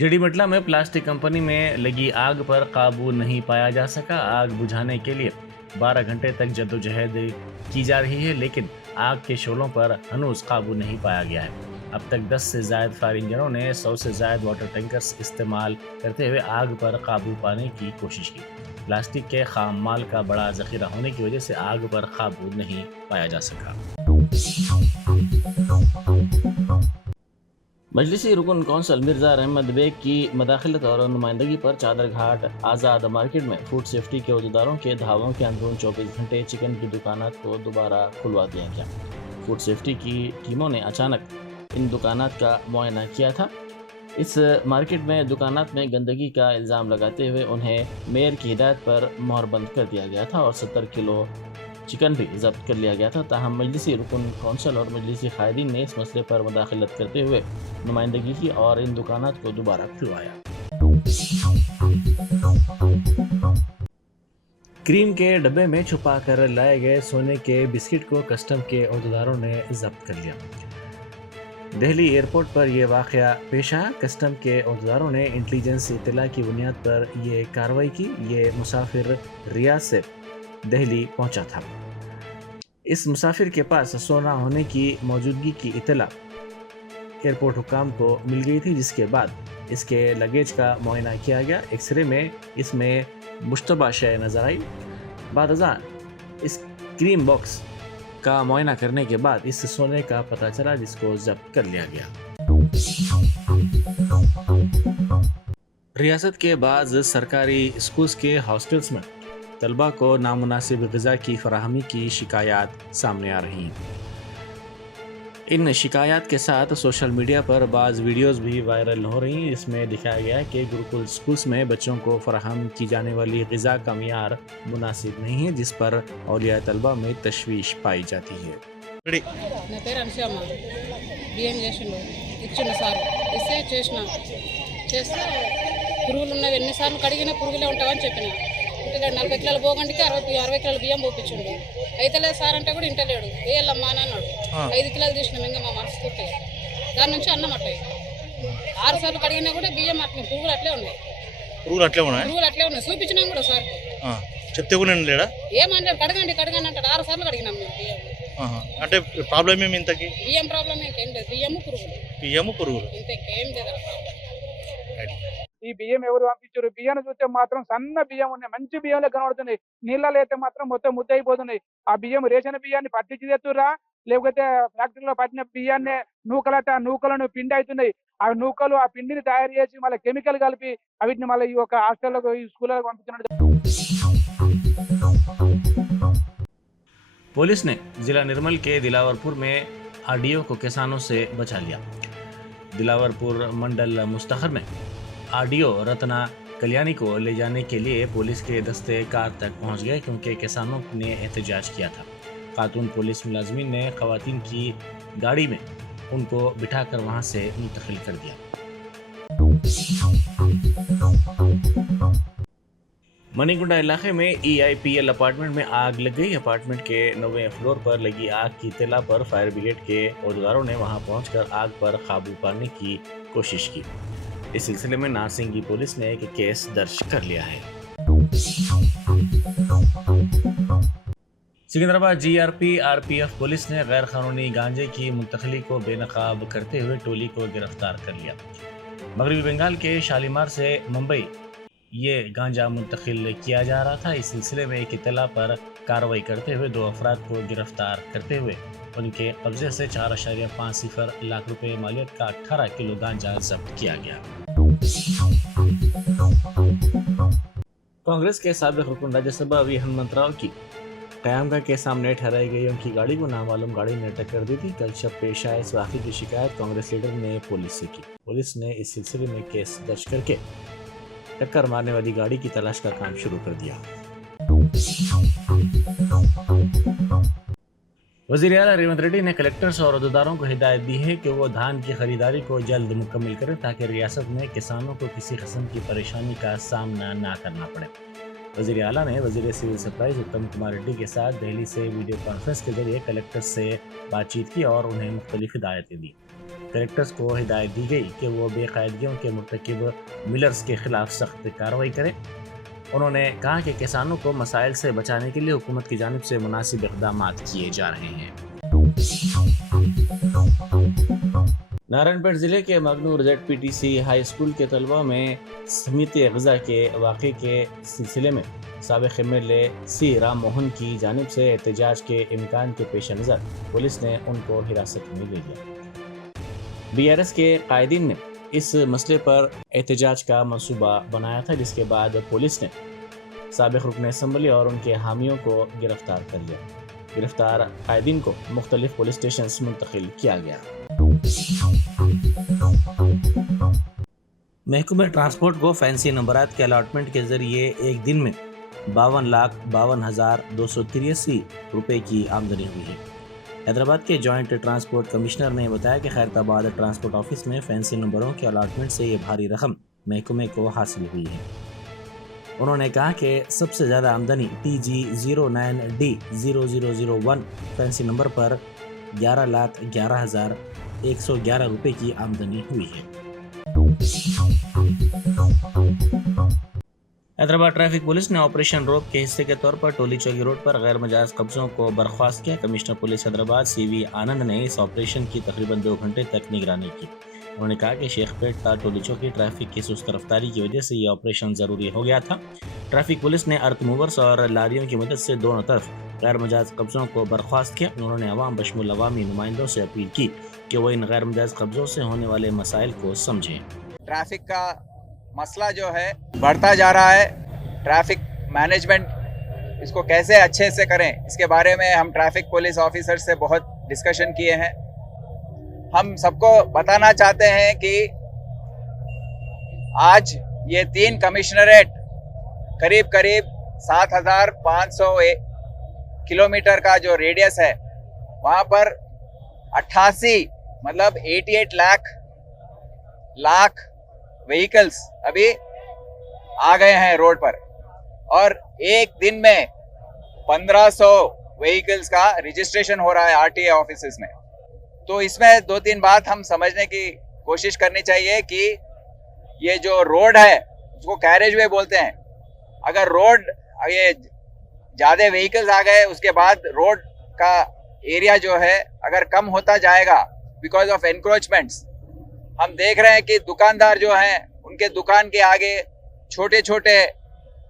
जेडीमटला में plastic company में लगी आग पर काबू नहीं पाया जा सका। आग बुझाने के लिए 12 घंटे तक जद्दोजहद की जा रही है, लेकिन आग के शोलों पर हनूज काबू नहीं पाया गया है। अब तक 10 से ज्यादा फायर इंजनों ने 100 से ज्यादा वाटर टैंकर्स इस्तेमाल करते हुए आग पर काबू पाने की कोशिश की। प्लास्टिक के खाम माल का बड़ा जखीरा होने की वजह से आग पर काबू नहीं पाया जा सका। मजलिसी रुकन कौंसल मिर्जा अहमद बेग की मदाखलत और नुमाइंदगी पर चादर घाट आज़ाद मार्केट में फूड सेफ्टी के अहदेदारों के धावों के अंदरून 24 घंटे चिकन की दुकानात को दोबारा खुलवा दिया गया। फूड सेफ्टी की टीमों ने अचानक इन दुकानात का मुआयना किया था। इस मार्केट में दुकानात में गंदगी का इल्ज़ाम लगाते हुए उन्हें मेयर की हिदायत पर मोहरबंद कर दिया गया था और 70 किलो चिकन भी जब्त कर लिया गया था। ताहम मजलिसी रुकन कौंसल और मजलिसी कायदीन ने इस मसले पर मुदाखलत करते हुए नुमाइंदगी की और इन दुकानात को दोबारा खुलवाया। क्रीम के डब्बे में छुपा कर लाए गए सोने के बिस्किट को कस्टम के अहदेदारों ने जब्त कर लिया। दिल्ली एयरपोर्ट पर यह वाक़या पेश आया। कस्टम के अहदेदारों ने इंटेलिजेंस इत्तला की बुनियाद पर यह कार्रवाई की। ये मुसाफिर रियाद से दिल्ली पहुंचा था। इस मुसाफिर के पास सोना होने की मौजूदगी की इत्तला एयरपोर्ट हुकाम को मिल गई थी, जिसके बाद इसके लगेज का मुआयना किया गया। एक्सरे में इसमें मुश्तबा शय नजर आई। बाद अज़ान इस क्रीम बॉक्स का मुआयना करने के बाद इस सोने का पता चला, जिसको जब्त कर लिया गया। रियासत के बाद सरकारी स्कूल्स के हॉस्टल्स में तलबा को नामुनासिब ग़िज़ा की फराहमी की शिकायत सामने आ रही हैं। इन शिकायत के साथ सोशल मीडिया पर बाज़ वीडियोस भी वायरल हो रही हैं, जिसमें दिखाया गया है कि गुरुकुल स्कूल्स में बच्चों को फराहम की जाने वाली ग़िज़ा का मियार मुनासिब नहीं है, जिस पर औलिया तलबा में तशवीश पाई जाती है। ఇంటలేడు 40 కిలోల పోగంటికి 60 కిలోల బియ్యం పోపించుండు. అయితేలేదు సార్ అంటే కూడా ఇంటలేడు. వేయాలమ్మా అని అన్నాడు. 5 కిలోలు తీసినాం ఇంకా మా మనసు తోటి. దాని నుంచి అన్నం అట్లే 6 సార్లు కడిగినా కూడా బియ్యం అట్లే పురుగులు అట్లే ఉన్నాయి. పురుగులు అట్లే ఉన్నాయి చూపించినాం కూడా సార్ చెప్తే కూడా లేడా ఏమంటారు కడగండి అంటాడు. 6 సార్లు కడిగినాం మేము బియ్యం. అంటే ప్రాబ్లం ఏమి ఇంతకి? బియ్యం ప్రాబ్లం ఇంకేం లేదు. బియ్యము పురుగులు ఇంకేం లేదు. ఈ బియ్యం ఎవరు పంపించారు? బియ్యాన్ని చూస్తే మాత్రం సన్న బియ్యం ఉన్నాయి, మంచి బియ్యంలో కనబడుతున్నాయి. నీళ్ళలో అయితే మాత్రం మొత్తం ముద్ద అయిపోతున్నాయి. ఆ బియ్యం రేషన్ బియ్యాన్ని పట్టించి తెస్తురా, లేకపోతే ఫ్యాక్టరీలో పట్టిన బియ్యాన్ని నూకలను పిండి అవుతున్నాయి. ఆ నూకలు ఆ పిండిని తయారు చేసి మళ్ళీ కెమికల్ కలిపి వీటిని మళ్ళీ ఈ ఒక హాస్టల్లో ఈ స్కూళ్ళకు పంపించినట్టు। पुलिस ने जिला निर्मल के दिलावरपुर में आरडीओ को किसानों से बचा लिया। दिलावरपुर मंडल मुस्तखर में आरडीओ रत्ना कल्याणी को ले जाने के लिए पुलिस के दस्ते कार तक पहुंच गए, क्योंकि किसानों ने एहतजाज किया था। खातून पुलिस मुलाजमीन ने खवातीन की गाड़ी में उनको बिठाकर वहां से मुंतकिल कर दिया। मनीगुंडा इलाके में EIPL अपार्टमेंट में आग लग गई। अपार्टमेंट के 9वें फ्लोर पर लगी आग की इत्तला पर फायर ब्रिगेड के अहदेदारों ने वहां पहुंचकर आग पर काबू पाने की कोशिश की। इस सिलसिले में नारसिंगी पुलिस ने एक केस दर्ज कर लिया है। सिकंदराबाद GRP RPF पुलिस ने गैर कानूनी गांजे की मुंतकिली को बेनकाब करते हुए टोली को गिरफ्तार कर लिया। मगरबी बंगाल के शालीमार से मुंबई ये गांजा मुंतकिल किया जा रहा था। इस सिलसिले में एक इत्तला पर कार्रवाई करते हुए 2 अफराद को गिरफ्तार करते हुए उनके कब्जे से 4.50 लाख रुपए मालियत का 18 किलो गांजा जब्त किया गया। कांग्रेस के साबिक रुकन राज्यसभा वी हनुमंतराव की क़यामगाह के सामने ठहराई गई उनकी गाड़ी को नामालूम गाड़ी ने टक्कर दी थी। कल शब पेश आए इस वाक़े की शिकायत कांग्रेस लीडर ने पुलिस से की। पुलिस ने इस सिलसिले में केस दर्ज करके टक्कर मारने वाली गाड़ी की तलाश का काम शुरू कर दिया। वज़ीर आला रेवंत रेड्डी ने कलेक्टर्स और अहदेदारों को हिदायत दी है कि वो धान की खरीदारी को जल्द मुकम्मल करें, ताकि रियासत में किसानों को किसी किस्म की परेशानी का सामना ना करना पड़े। वज़ीर आला ने वज़ीर सिविल सप्लाईज उत्तम कुमार रेड्डी के साथ दिल्ली से वीडियो कॉन्फ्रेंस के जरिए कलेक्टर्स से बातचीत की और उन्हें मुख्तलिफ हिदायतें दी। कलेक्टर्स को हिदायत दी गई कि वो बेकायदगियों के मुर्तकिब मिलर्स के खिलाफ सख्त कार्रवाई करें। उन्होंने कहा कि किसानों को मसाइल से बचाने के लिए हुकूमत की जानिब से मुनासिब इक़दाम किए जा रहे हैं। नारायणपेट ज़िले के मगनूर ZPTC हाई स्कूल के तलबा में समित ग़िज़ा के वाक़े के सिलसिले में साबिक़ MLA C राम मोहन की जानिब से एहतजाज के इम्कान के पेश नज़र पुलिस ने उनको हिरासत में ले लिया। BRS के कायदीन ने इस मसले पर एहतजाज का मंसूबा बनाया था, जिसके बाद पुलिस ने साबिक़ रुकन असम्बली और उनके हामियों को गिरफ्तार कर लिया। गिरफ्तार कायदीन को मुख्तलिफ पुलिस स्टेशन मुंतकिल किया गया। महकमे ट्रांसपोर्ट को फैंसी नंबरात के अलाटमेंट के जरिए एक दिन में 52,52,283 रुपए की आमदनी हुई है। हैदराबाद के जॉइंट ट्रांसपोर्ट कमिश्नर ने बताया कि खैरताबाद ट्रांसपोर्ट ऑफिस में फैंसी नंबरों के अलाटमेंट से ये भारी रकम महकमे को हासिल हुई है। उन्होंने कहा कि सबसे ज़्यादा आमदनी TG09D0001 फैंसी नंबर पर 11,11,111 रुपए की आमदनी हुई है। हैदराबाद ट्रैफिक पुलिस ने ऑपरेशन रोप के हिस्से के तौर पर टोली चौकी रोड पर गैर मजाज कब्जों को बर्खास्त किया। कमिश्नर पुलिस हैदराबाद CV आनंद ने इस ऑपरेशन की तकरीबन 2 घंटे तक निगरानी की। उन्होंने कहा कि शेखपेट का टोली चौकी ट्रैफिक की सुस्त रफ्तारी की वजह से ये ऑपरेशन ज़रूरी हो गया था। ट्रैफिक पुलिस ने अर्थ मूवर्स और लारियों की मदद से दोनों तरफ गैर मजाज कब्जों को बर्खास्त किया। उन्होंने अवाम बशमुल अवामी नुमाइंदों से अपील की कि वो इन गैर मजाज कब्जों से होने वाले मसाइल को समझें। ट्रैफिक का मसला जो है बढ़ता जा रहा है। ट्रैफिक मैनेजमेंट इसको कैसे अच्छे से करें, इसके बारे में हम ट्रैफिक पुलिस ऑफिसर से बहुत डिस्कशन किए हैं। हम सबको बताना चाहते हैं कि आज ये 3 कमिश्नरेट करीब 7,500 किलोमीटर का जो रेडियस है, वहाँ पर 88 मतलब 88 लाख व्हीकल्स अभी आ गए हैं रोड पर, और एक दिन में 1500 व्हीकल्स का रजिस्ट्रेशन हो रहा है RTA ऑफिसेस में। तो इसमें 2-3 बात हम समझने की कोशिश करनी चाहिए कि ये जो रोड है उसको कैरेज वे बोलते हैं। अगर रोड ये ज़्यादा व्हीकल्स आ गए, उसके बाद रोड का एरिया जो है अगर कम होता जाएगा बिकॉज ऑफ एनक्रोचमेंट्स, हम देख रहे हैं कि दुकानदार जो हैं उनके दुकान के आगे छोटे छोटे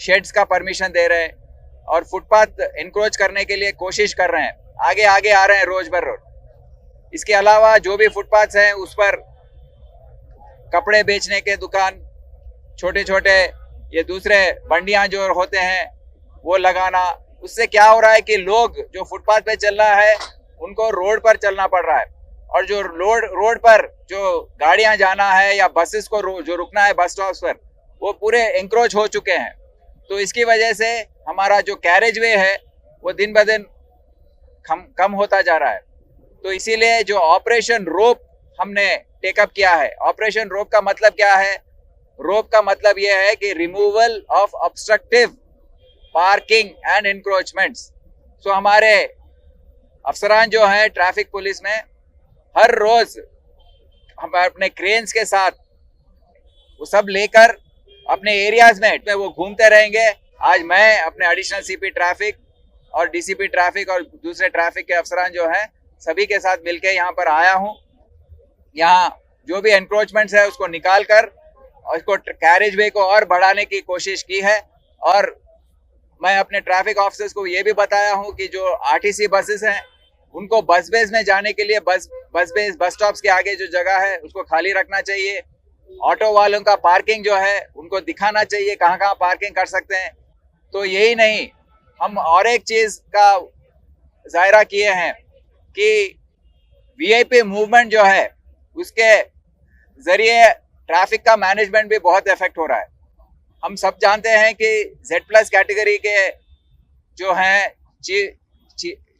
शेड्स का परमिशन दे रहे हैं और फुटपाथ एनक्रोच करने के लिए कोशिश कर रहे हैं, आगे आ रहे हैं रोज बर रोज। इसके अलावा जो भी फुटपाथ्स हैं उस पर कपड़े बेचने के दुकान, छोटे छोटे ये दूसरे बंडियां जो होते हैं वो लगाना, उससे क्या हो रहा है कि लोग जो फुटपाथ पे चल रहा है उनको रोड पर चलना पड़ रहा है, और जो रोड पर जो गाड़ियां जाना है या बसेस को जो रुकना है बस स्टॉप्स पर, वो पूरे एंक्रोच हो चुके हैं। तो इसकी वजह से हमारा जो कैरेज वे है वो दिन ब दिन कम होता जा रहा है। तो इसीलिए जो ऑपरेशन रोप हमने टेकअप किया है, ऑपरेशन रोप का मतलब क्या है? रोप का मतलब ये है कि removal of obstructive parking and encroachments. So हमारे अफसरान जो हैं ट्रैफिक पुलिस में हर रोज हम अपने क्रेन्स के साथ वो सब लेकर अपने एरियाज में वो घूमते रहेंगे। आज मैं अपने एडिशनल CP ट्रैफिक और DCP ट्रैफिक और दूसरे ट्रैफिक के अफसरान जो हैं सभी के साथ मिलकर यहाँ पर आया हूँ। यहाँ जो भी एनक्रोचमेंट्स है उसको निकाल कर और इसको कैरेज वे को और बढ़ाने की कोशिश की है। और मैं अपने ट्रैफिक ऑफिसर्स को ये भी बताया हूँ कि जो RTC बसेस हैं उनको बस बेस में जाने के लिए बस स्टॉप्स के आगे जो जगह है उसको खाली रखना चाहिए। ऑटो वालों का पार्किंग जो है उनको दिखाना चाहिए कहाँ कहाँ पार्किंग कर सकते हैं। तो यही नहीं, हम और एक चीज का जायरा किए हैं कि VIP मूवमेंट जो है उसके जरिए ट्रैफिक का मैनेजमेंट भी बहुत इफेक्ट हो रहा है। हम सब जानते हैं कि Z+ कैटेगरी के जो हैं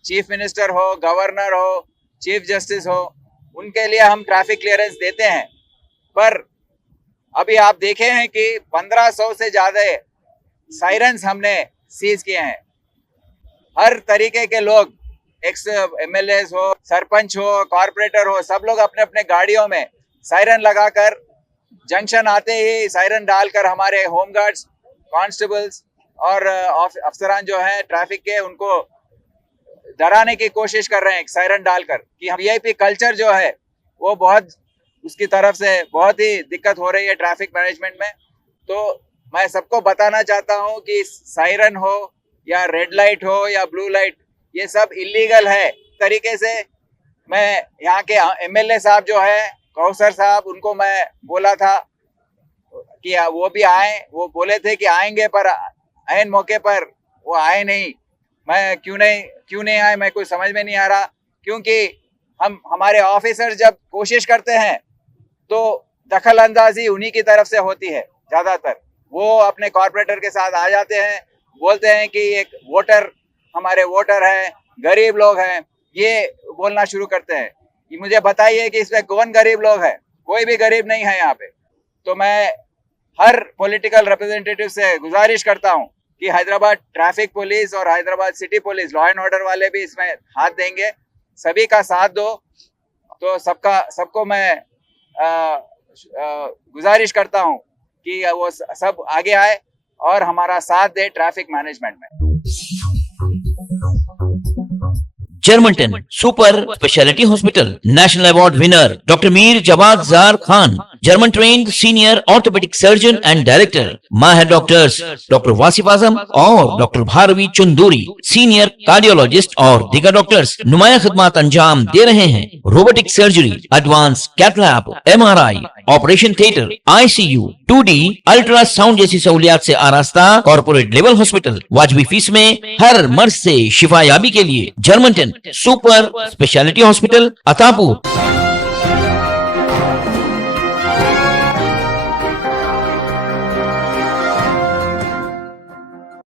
चीफ मिनिस्टर हो, गवर्नर हो, चीफ जस्टिस हो, उनके लिए हम ट्रैफिक क्लियरेंस देते हैं, पर अभी आप देखे हैं कि 1500 से ज्यादा साइरन्स हमने सीज किए हैं। हर तरीके के लोग एक्स एमएलए हो, सरपंच हो, कॉर्पोरेटर हो, सब लोग अपने अपने गाड़ियों में सायरन लगाकर जंक्शन आते ही सायरन डालकर हमारे होमगार्ड्स, कांस्टेबल्स और अफसरान जो है ट्रैफिक के, उनको डराने की कोशिश कर रहे हैं सायरन डालकर कि हम वीआईपी कल्चर जो है वो बहुत, उसकी तरफ से बहुत ही दिक्कत हो रही है ट्रैफिक मैनेजमेंट में। तो मैं सबको बताना चाहता हूं कि सायरन हो या रेड लाइट हो या ब्लू लाइट, ये सब इलीगल है तरीके से। मैं यहाँ के एमएलए साहब जो है कौसर साहब, उनको मैं बोला था कि वो भी आए, वो बोले थे कि आएंगे, पर ऐन मौके पर वो आए नहीं। मैं क्यों नहीं आए, मैं कोई समझ में नहीं आ रहा, क्योंकि हमारे ऑफिसर जब कोशिश करते हैं तो दखल अंदाजी उन्हीं की तरफ से होती है ज्यादातर। वो अपने कॉर्पोरेटर के साथ आ जाते हैं, बोलते हैं कि एक वोटर, हमारे वोटर है, गरीब लोग हैं, ये बोलना शुरू करते हैं। कि मुझे बताइए कि इसमें कौन गरीब लोग है? कोई भी गरीब नहीं है यहाँ पे। तो मैं हर पॉलिटिकल रिप्रेजेंटेटिव से गुजारिश करता हूँ कि हैदराबाद ट्रैफिक पुलिस और Hyderabad city police, law and order वाले भी इसमें हाथ देंगे, सभी का साथ दो। तो सबको मैं गुजारिश करता हूँ कि वो सब आगे आए और हमारा साथ दे ट्रैफिक मैनेजमेंट में। Germanten super speciality hospital, national award winner doctor Mir Jawad Jar Khan, German trained senior orthopaedic surgeon and director, माहिर डॉक्टर्स डॉक्टर वासिफ आजम और doctor Bharavi Chanduri, senior cardiologist और दीगर डॉक्टर्स नुमाया खिदमत अंजाम दे रहे हैं। Robotic surgery, advance cath lab, MRI, operation theatre, ICU, 2D ultrasound जैसी सहूलियात से आरास्ता कॉर्पोरेट लेवल हॉस्पिटल, वाजबी फीस में हर मर्ज से शिफायाबी के लिए Germanton super speciality hospital, Attapur.